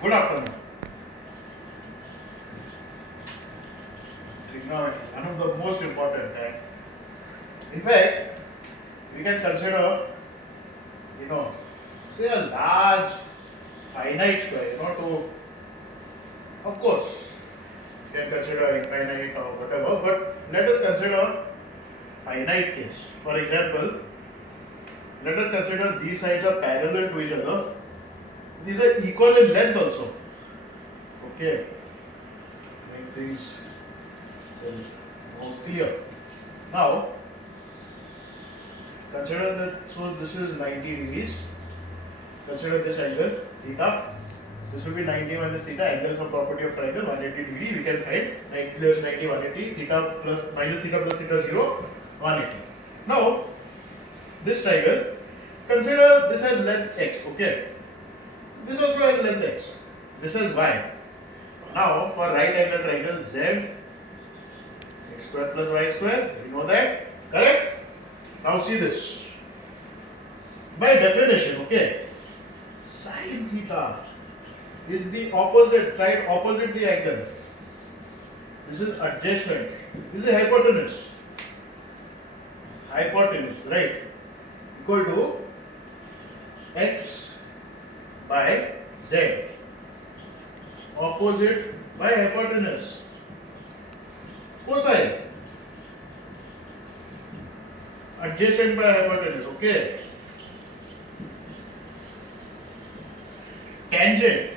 Good afternoon. Trigonometry, one of the most important. And in fact, we can consider, you know, say a large finite square, to, of course, you can consider infinite or whatever, but let us consider finite case. For example, let us consider these sides are parallel to each other. These are equal in length also. Okay, make things more clear. Now, consider that, so this is 90 degrees. Consider this angle theta. This will be 90 minus theta. Angles of property of triangle 180 degree. We can find 90 plus 90 180. Theta plus minus theta plus theta 0 180. Now this triangle. Consider this has length x. Okay. This also has length x. This has y. Now for right angle triangle z x square plus y square. We know that. Correct. Now see this. By definition, okay, sin theta is the opposite side, opposite the angle. This is adjacent. This is the hypotenuse. Hypotenuse, right? Equal to x by z. Opposite by hypotenuse. Cosine. Adjacent by hypotenuse. Okay. Tangent.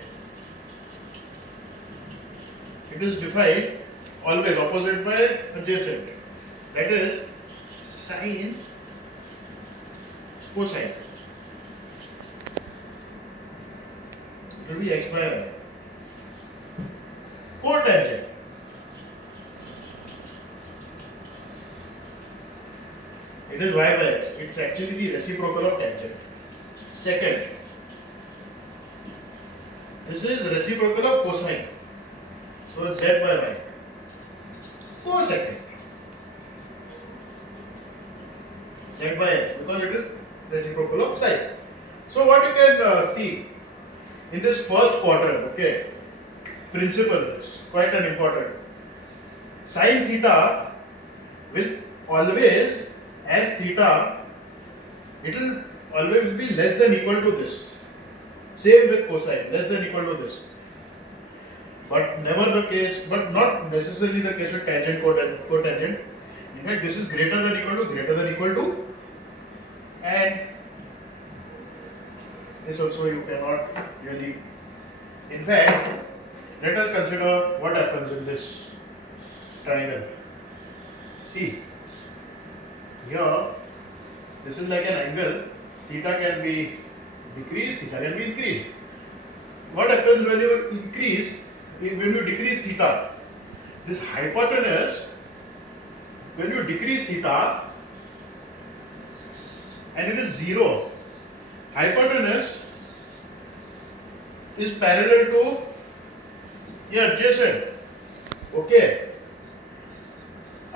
It is defined always opposite by adjacent. That is sine cosine. It will be x by y. Cotangent. It is y by x. It's actually the reciprocal of tangent. Second, this is reciprocal of cosine. So it's z by y. Cosecant. Z by x, because it is reciprocal of sine. So what you can see in this first quadrant, okay, principle is quite an important. Sin theta will always, as theta, it will always be less than equal to this. Same with cosine, less than equal to this. But never the case, but not necessarily the case with tangent cotangent. In fact, this is greater than equal to, and this also you cannot really. In fact, let us consider what happens in this triangle. See, here this is like an angle. Theta can be decreased, theta can be increased. What happens when you increase? When you decrease theta, this hypotenuse, when you decrease theta and it is 0, hypotenuse is parallel to adjacent. Okay,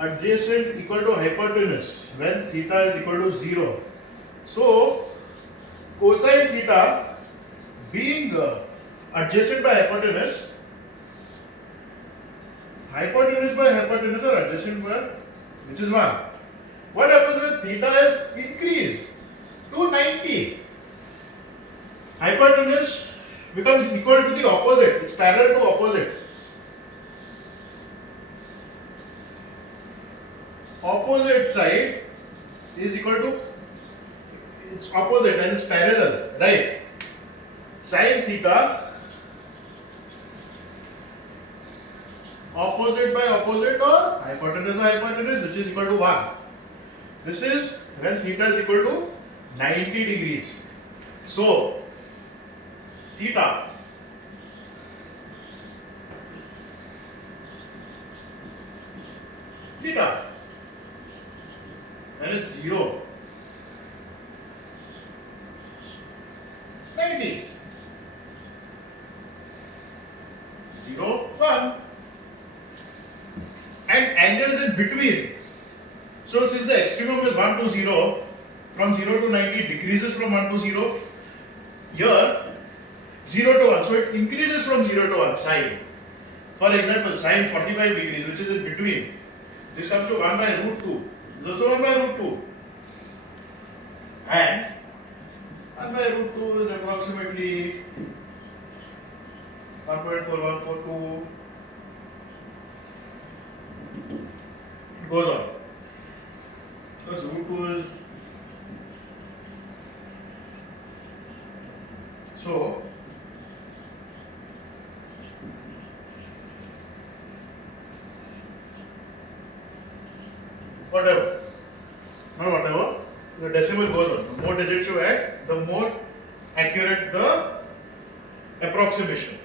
adjacent equal to hypotenuse when theta is equal to 0. So cosine theta being adjacent by hypotenuse, hypotenuse by hypotenuse or adjacent by, which is 1. What happens when theta is increased to 90? Hypotenuse becomes equal to the opposite. It's parallel to opposite. Opposite side is equal to, it's opposite and it's parallel, right? Sin theta opposite by opposite or hypotenuse by hypotenuse, which is equal to 1. This is when theta is equal to 90 degrees. So theta when it's 0, 90, 0, 1, and angles in between. So since the extremum is 1 to 0, from 0 to 90 decreases from 1 to 0, here 0 to 1. So it increases from 0 to 1, sine. For example, sine 45 degrees, which is in between, this comes to 1 by root 2. This is also 1 by root 2. And 1 by root 2 is approximately 1.4142. It goes on. Because root 2 is so whatever. Not whatever. The decimal goes on. The more digits you add, the more accurate the approximation.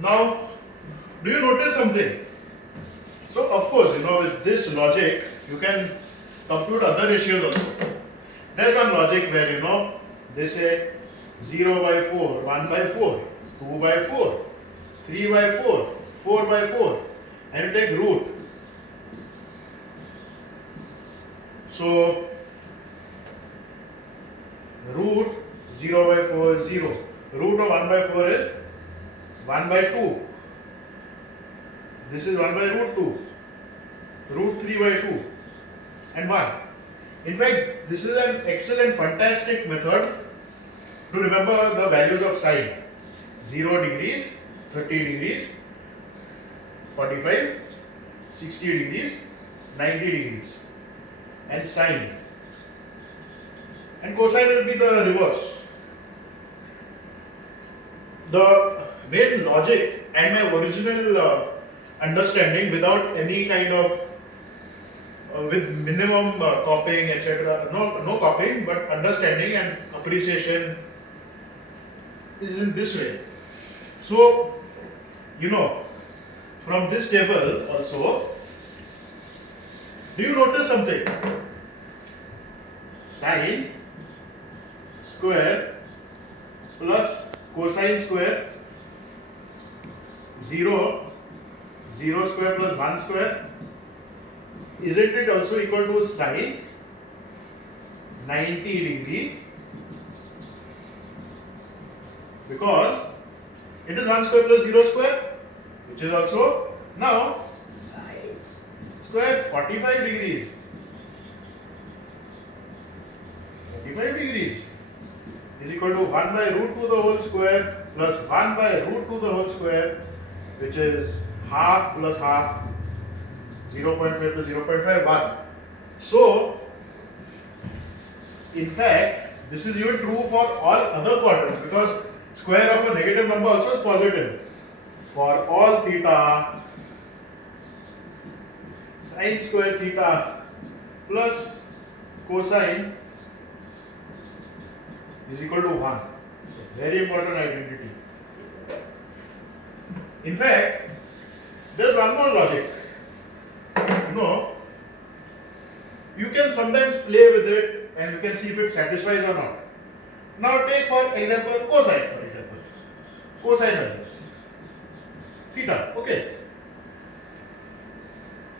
Now, do you notice something? So, of course, with this logic, you can compute other ratios also. There's one logic where, they say 0 by 4, 1 by 4, 2 by 4, 3 by 4, 4 by 4, and you take root. So, root 0 by 4 is 0. Root of 1 by 4 is 1 by 2. This is 1 by root 2. Root 3 by 2 and 1. In fact, this is an excellent, fantastic method to remember the values of sine. 0 degrees, 30 degrees, 45, 60 degrees, 90 degrees, and sine. And cosine will be the reverse. The main logic and my original understanding, without any kind of with minimum copying, etc. No copying, but understanding and appreciation is in this way. So, from this table also, do you notice something? Sine square plus cosine square, 0, 0 square plus 1 square, isn't it also equal to sine 90 degree? Because it is 1 square plus 0 square, which is also now sine square 45 degrees. 45 degrees is equal to 1 by root 2 the whole square plus 1 by root 2 the whole square, which is half plus half, 0.5 plus 0.5, 1. So, in fact, this is even true for all other quadrants, because square of a negative number also is positive. For all theta, sine square theta plus cosine is equal to 1. Very important identity. In fact, there is one more logic. You can sometimes play with it and you can see if it satisfies or not. Now take for example cosine, cosine values. Theta, okay.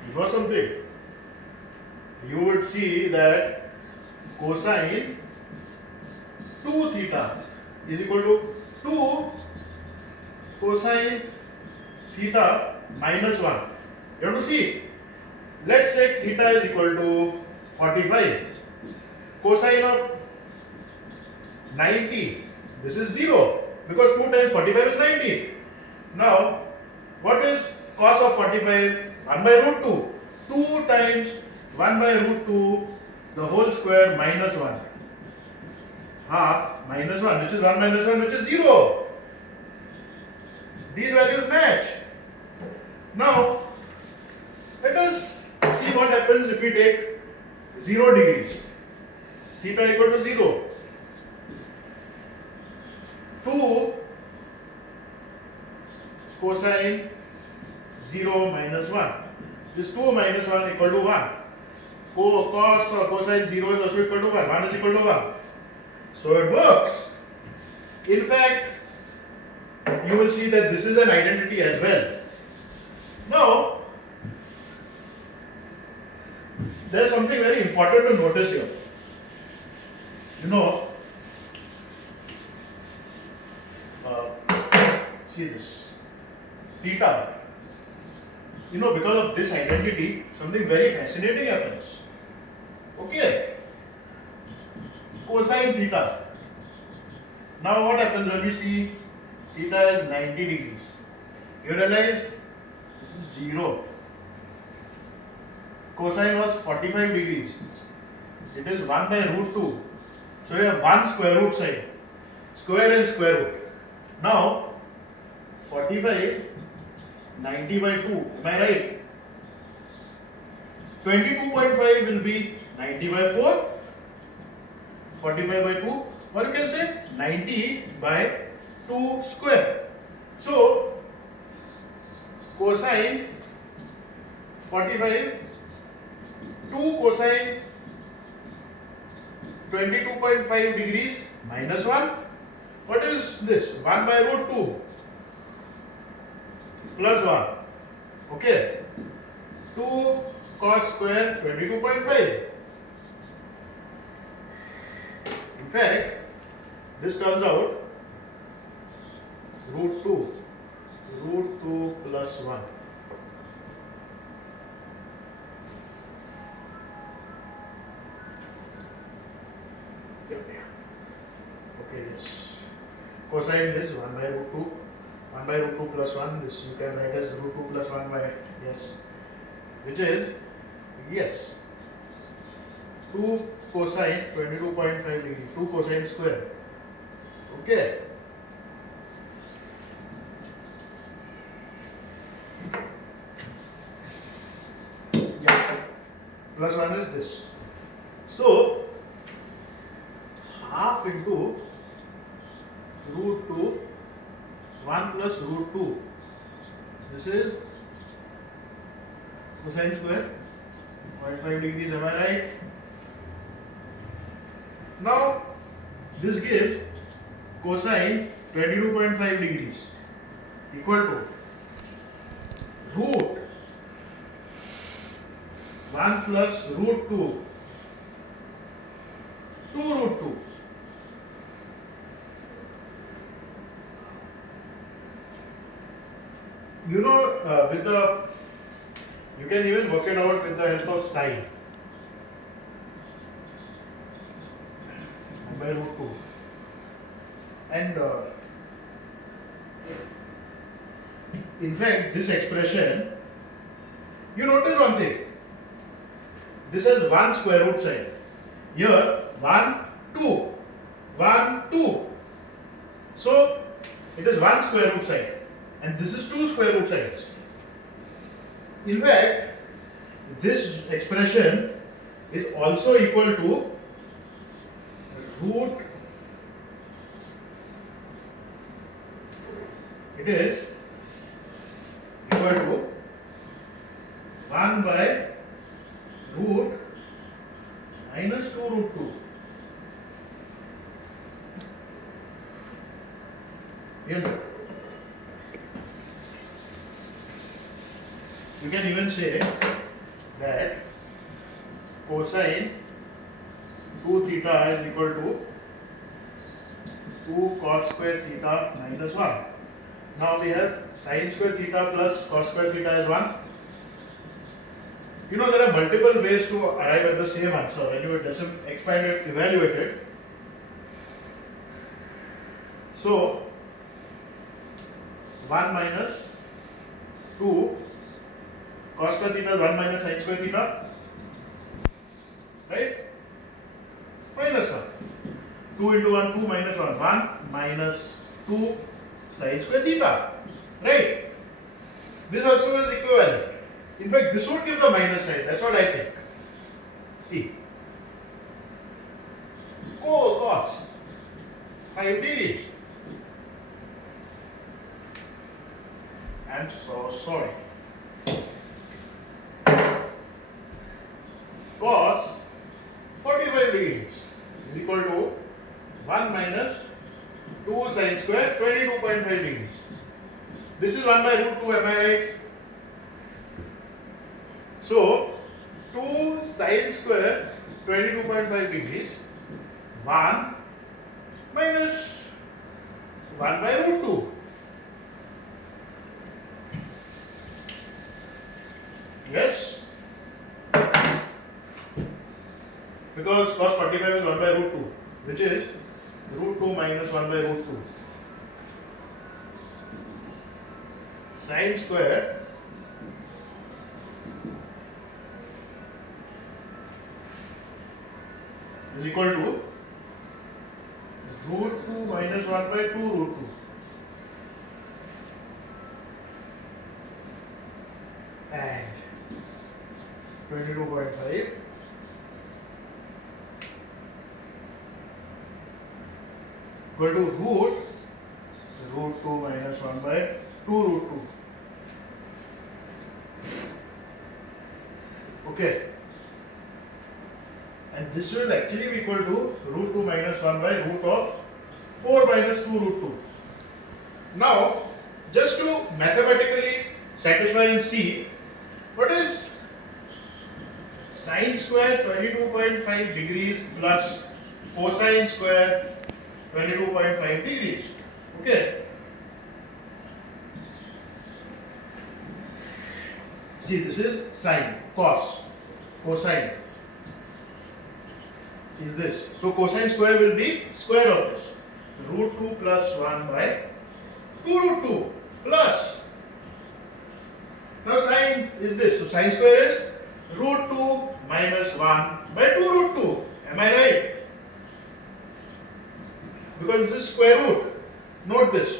It was something. You would see that cosine 2 theta is equal to 2 cosine theta minus 1. You want to see? Let's take theta is equal to 45. Cosine of 90. This is 0 because 2 times 45 is 90. Now, what is cos of 45? 1 by root 2. 2 times 1 by root 2 the whole square minus 1. Half minus 1, which is 1 minus 1, which is 0. These values match. Now, let us see what happens if we take 0 degrees. Theta equal to 0. 2 cosine 0 minus 1. This 2 minus 1 equal to 1. Cos or cosine 0 is also equal to 1. 1 is equal to 1. So it works. In fact, you will see that this is an identity as well. Now, there is something very important to notice here. See this. Theta. You know, because of this identity, something very fascinating happens. Okay. Cosine theta. Now what happens when we see theta is 90 degrees? You realize this is 0. Cosine was 45 degrees. It is 1 by root 2. So you have 1 square root side. Square and square root. Now 45, 90 by 2. Am I right? 22.5 will be 90 by 4. 45 by 2. Or you can say 90 by 2 square. So cosine 45, 2 cosine 22.5 degrees minus 1. What is this? 1 by root 2 plus 1. Okay. 2 cos square 22.5. In fact, this turns out root 2 plus 1. Okay, yes. Cosine this 1 by root 2. 1 by root 2 plus 1. This you can write as root 2 plus 1 by, yes. Which is, yes, 2 cosine 22.5 degree. 2 cosine square. Okay. Yeah. Plus 1 is this. So, half into root 2, 1 plus root 2. This is cosine square, 0.5 degrees, am I right? Now, this gives cosine 22.5 degrees equal to root 1 plus root 2, 2 root 2. You know, you can even work it out with the help of sine. By root 2. And in fact, this expression, you notice one thing. This has 1 square root side. Here, 1, 2. 1, 2. So, it is 1 square root side. And this is 2 square root sides. In fact, this expression is also equal to root, it is equal to 1 by root minus 2 root 2. You know, you can even say that cosine 2 theta is equal to 2 cos square theta minus 1. Now we have sin square theta plus cos square theta is 1. You know, there are multiple ways to arrive at the same answer when you expand it, evaluate it. So 1 minus 2 cos square theta is 1 minus sin square theta, right? Minus 1. 2 into 1, 2 minus 1, 1 minus 2 sin square theta, right? This also is equivalent. In fact, this would give the minus sign. That's what I think. See. Cos 5 degrees. I'm so sorry. Cos 45 degrees is equal to 1 minus 2 sin square 22.5 degrees. This is 1 by root 2, am I right? So 2 sin square 22.5 degrees 1 minus 1 by root 2. because cos 45 is 1 by root 2, which is root 2 minus 1 by root 2. Sine square is equal to root 2 minus 1 by 2 root 2. And 22.5 equal to root 2 minus 1 by 2 root 2. Okay. And this will actually be equal to root 2 minus 1 by root of 4 minus 2 root 2. Now, just to mathematically satisfy and see what is sine square 22.5 degrees plus cosine square 22.5 degrees. Okay. See, this is sine, cos, cosine is this. So cosine square will be square of this. Root 2 plus 1 by 2 root 2 plus. Now sine is this. So sine square is root 2 minus 1 by 2 root 2. Am I right? Because this is square root. Note this.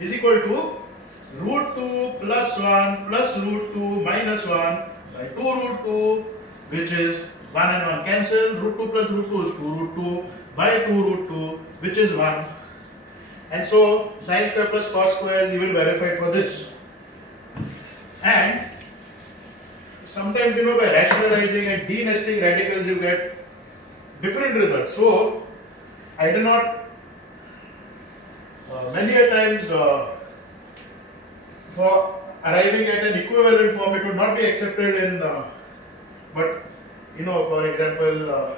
Is equal to root 2 plus 1 plus root 2 minus 1 by 2 root 2, which is 1 and 1 cancel. Root 2 plus root 2 is 2 root 2 by 2 root 2, which is 1. And so sine square plus cos square is even verified for this. And sometimes, you know, by rationalizing and denesting radicals, you get different results. So I do not many a times for arriving at an equivalent form, it would not be accepted in but you know, for example,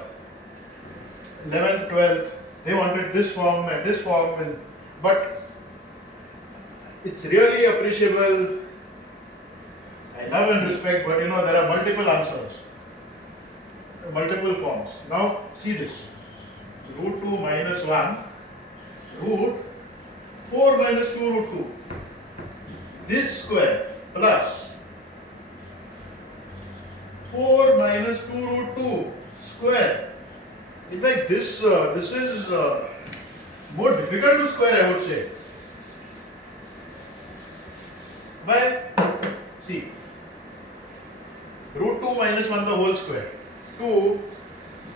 11th 12th, they wanted this form and this form, and but it's really appreciable. I love and respect, but you know, there are multiple answers, multiple forms. Now see this, root 2 minus 1 root 4 minus 2 root 2, this square plus 4 minus 2 root 2 square. In fact, this is more difficult to square, I would say. But see, root 2 minus 1 the whole square, 2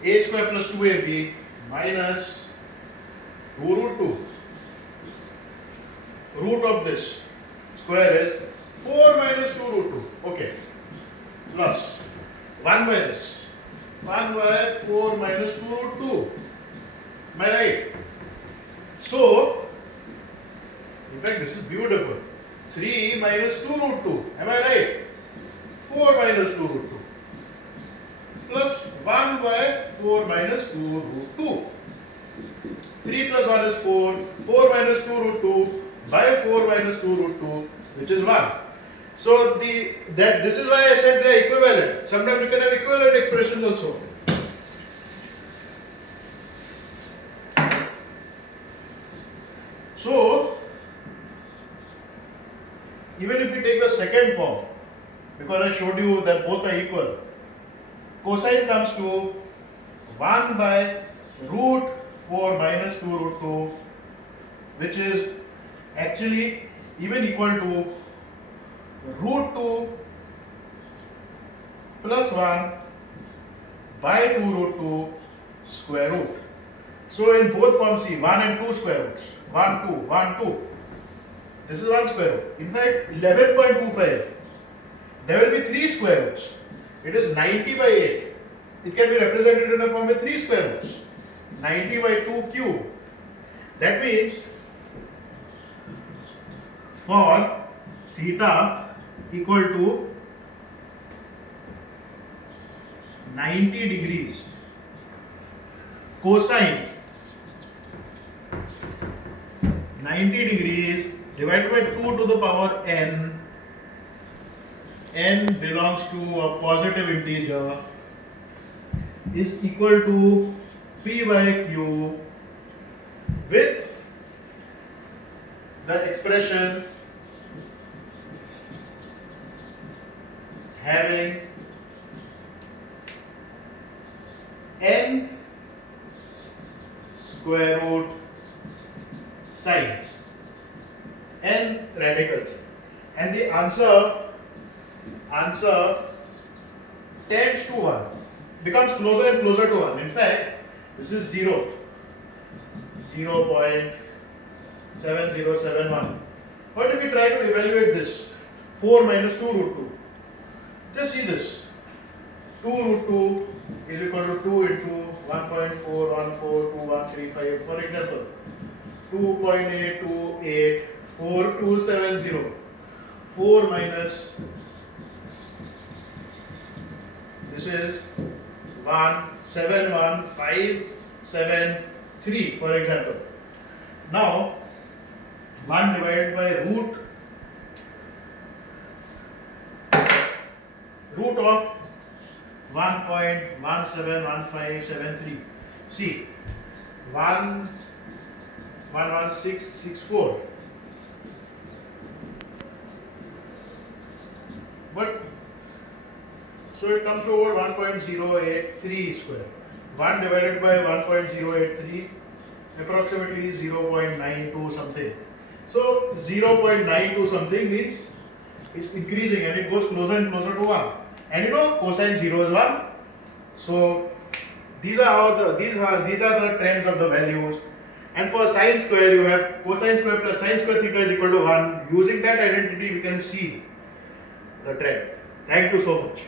a square plus 2ab minus 2 root 2. Root of this square is 4 minus 2 root 2. Okay. Plus 1 by this. 1 by 4 minus 2 root 2. Am I right? So, in fact, this is beautiful. 3 minus 2 root 2. Am I right? 4 minus 2 root 2. Plus 1 by 4 minus 2 root 2. 3 plus 1 is 4. 4 minus 2 root 2 by 4 minus 2 root 2, which is 1. So this is why I said they are equivalent. Sometimes you can have equivalent expressions also. So even if you take the second form, because I showed you that both are equal, cosine comes to 1 by root 4 minus 2 root 2, which is actually even equal to root 2 plus 1 by 2 root 2 square root. So in both forms, see 1 and 2 square roots. 1, 2, 1, 2. This is 1 square root. In fact, 11.25. There will be 3 square roots. It is 90 by 8. It can be represented in a form with 3 square roots. 90 by 2 cube. That means for theta equal to 90 degrees, cosine 90 degrees divided by 2 to the power n, n belongs to a positive integer, is equal to P by Q with the expression having n square root sides, n radicals, and the answer tends to 1, becomes closer and closer to 1. In fact, this is 0.7071. What if we try to evaluate this? 4 minus 2 root 2. Just see this. 2 root 2 is equal to 2 into 1.4142135. For example, 2.8284270. 4 minus, this is 171573, for example. Now 1 divided by root of 1.171573. See, 11664. But so it comes to over 1.083 square. 1 divided by 1.083, approximately 0.92 something. So 0.92 something means it's increasing and it goes closer and closer to 1. And you know cosine 0 is 1. So these are the trends of the values. And for sine square, you have cosine square plus sine square theta is equal to 1. Using that identity, we can see the trend. Thank you so much.